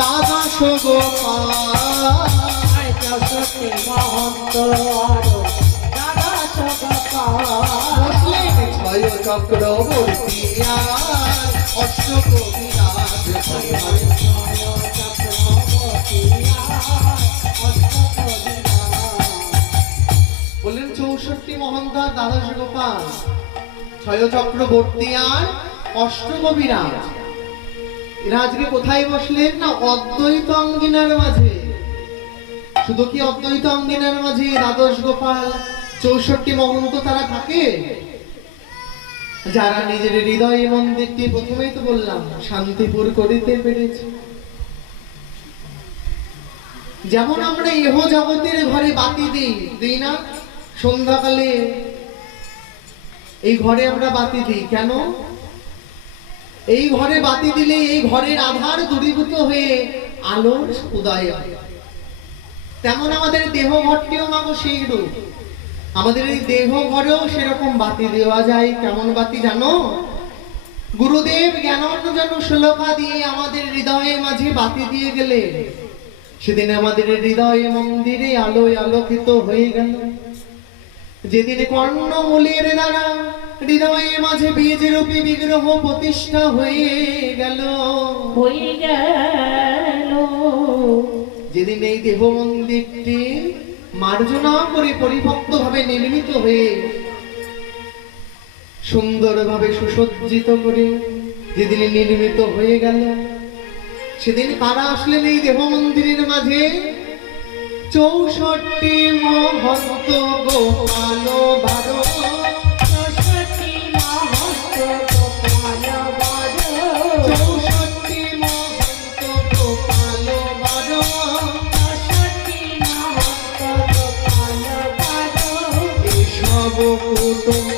দাদা গোপাল চৌষট্টি মহন্ত দাদা বসলেন ছয় চক্রবর্তী আর অষ্টকবিরাজ বললেন 64 মহন্ত আর দ্বাদশ গোপাল, ছয় চক্রবর্তী আর অষ্টকবিরাজ। এরা আজকে কোথায় বসলেন না অদ্বৈত অঙ্গিনার মাঝে। শুধু কি অদ্বৈত অঙ্গিনার মাঝে দ্বাদশ গোপাল 64 মহন্ত তারা থাকে? যারা নিজের হৃদয় মন্দিরটি প্রথমেই তো বললাম শান্তিপুর করিতে পেরেছে। যেমন আমরা ইহ জগতের ঘরে বাতি দিই না, সন্ধ্যাকালে এই ঘরে আমরা বাতি দিই কেন? এই ঘরে বাতি দিলে এই ঘরের আধার দূরীভূত হয়ে আলোর উদয় হয়। তেমন আমাদের দেহ ঘরটিও মাগো সেই রূপ। আমাদের এই দেহ ঘরেও সেরকম বাতি দেওয়া যায়। কেমন বাতি জানো? গুরুদেব জ্ঞানাঞ্জন শ্লোকা দিয়ে আমাদের হৃদয়ের মাঝে বাতি দিয়ে গেলে সেদিন আমাদের হৃদয় মন্দিরে আলোয় আলোকিত হয়ে গেল। যেদিন কর্ণমূলের দ্বারা হৃদয়ের মাঝে বীজ রূপী বিগ্রহ প্রতিষ্ঠা হয়ে গেল, যেদিন এই দেহ মন্দিরটি মার্জনা করে পরিভক্ত ভাবে নির্মিত হয়ে সুন্দরভাবে সুসজ্জিত করে যেদিন নির্মিত হয়ে গেল, সেদিন কারা আসলেন এই দেহ মন্দিরের মাঝে? 64 মহন্ত গোপাল বারো, 64 মহন্ত গোপাল বারো, 64 মহন্ত গোপাল বারো, 64 মহন্ত গোপাল বারো। এসব কুটুম্ব